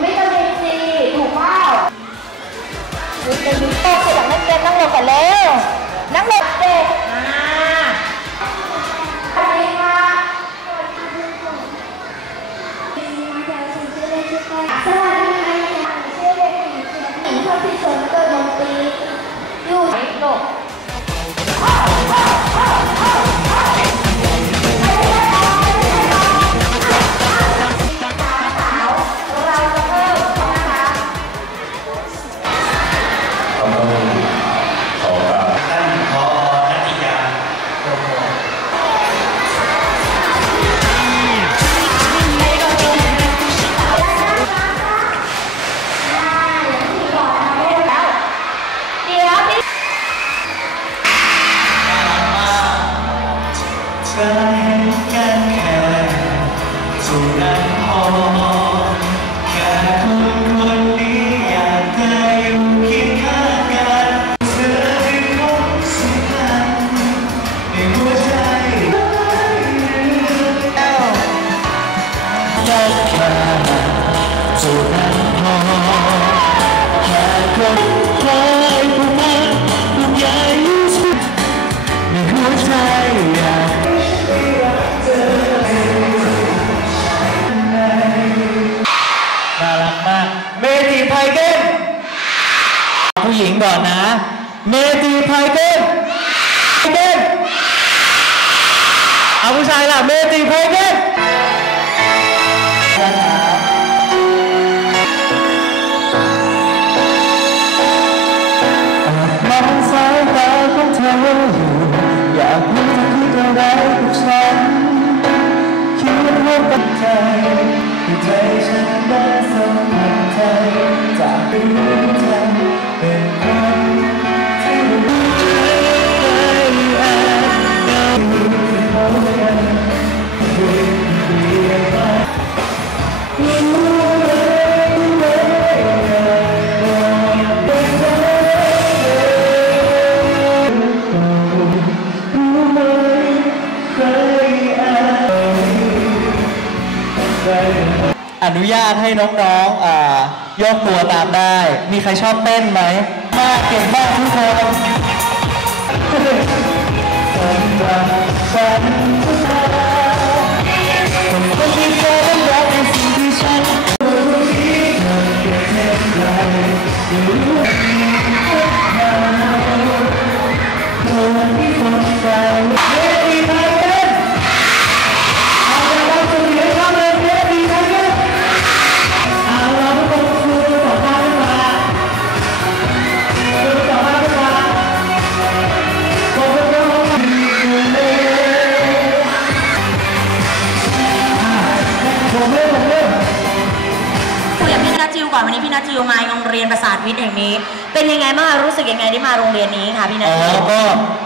ไม่จำเป็นสิถูกเปล่า ลงก่อนเร็วนักเรียนเด็ก嗯。 แค่เท่านั้นพอแค่คนคอยผู้มันผู้ใหญ่สุดในหัวใจอยากน่ารักมาก เมทีไพเกนผู้หญิงก่อนนะ เมทีไพเกนไพเกนเอาผู้ชายล่ะ เมทีไพเกน ของเธอยู่อยากรู้เธอคิดอะไรกับฉันคิดว่าเป็นใจที่ใจฉันได้สัมผัสใจจากรู้ใจเป็ อนุญาตให้น้องๆอ่ายกตัวตามได้ มีใครชอบเต้นไหม มากเก่งมากทุกคน นวันนี้พี่นัทจิวมาโรงเรียนประสาทวิทย์แห่งนี้ เป็นยังไงบ้างรู้สึกยังไงได้มาโรงเรียนนี้คะพี่นัท อ๋อจิวก็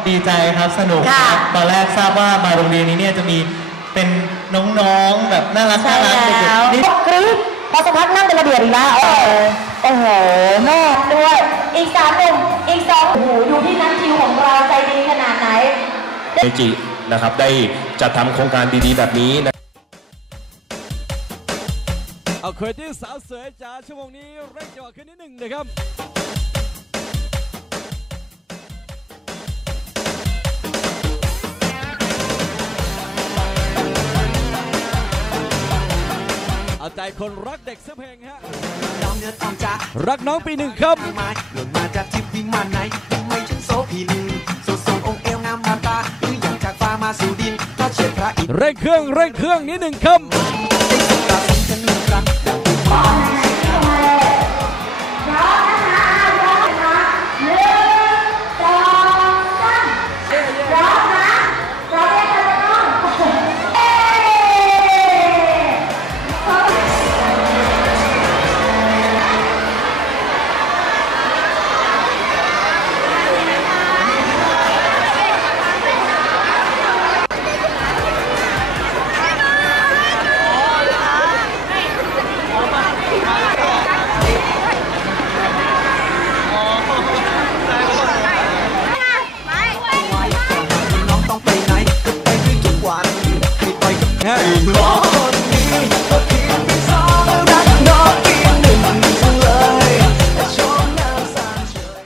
ดีใจครับสนุกค่ะครับตอนแรกทราบว่ามาโรงเรียนนี้เนี่ยจะมีเป็นน้องๆแบบน่ารักใช่น่ารักเด็กแล้ว ๆนี่ กรี๊ดพอสักพักนั่งเป็นระเบียบอีกแล้ว โอ้โหโอ้โหแม่ด้วย อีกสามหนุ่มอีกสองโอ้โหดูที่นัททิวของเราใจดีขนาดไหน เมจินะครับได้จัดทำโครงการดีๆ แบบนี้นะ เอาเคยที่สาวสวยจ้าชั่วโมงนี้เร่งจังหวะขึ้นนิดหนึ่งนะครับเอาใจคนรักเด็กเสื้อเพลงฮะอมเนื้อทองจ้ารักน้องปีหนึ่งครับไม้หล่นมาจากทิพย์วิมานไหนทำไมฉันโสพีหนึ่งสดทรงองค์เอวงามมาตาหรืออยากจากฟ้ามาสู่ดินก็เชิญพระอินทร์เร่งเครื่องเร่งเครื่องนิดหนึ่งครับ น้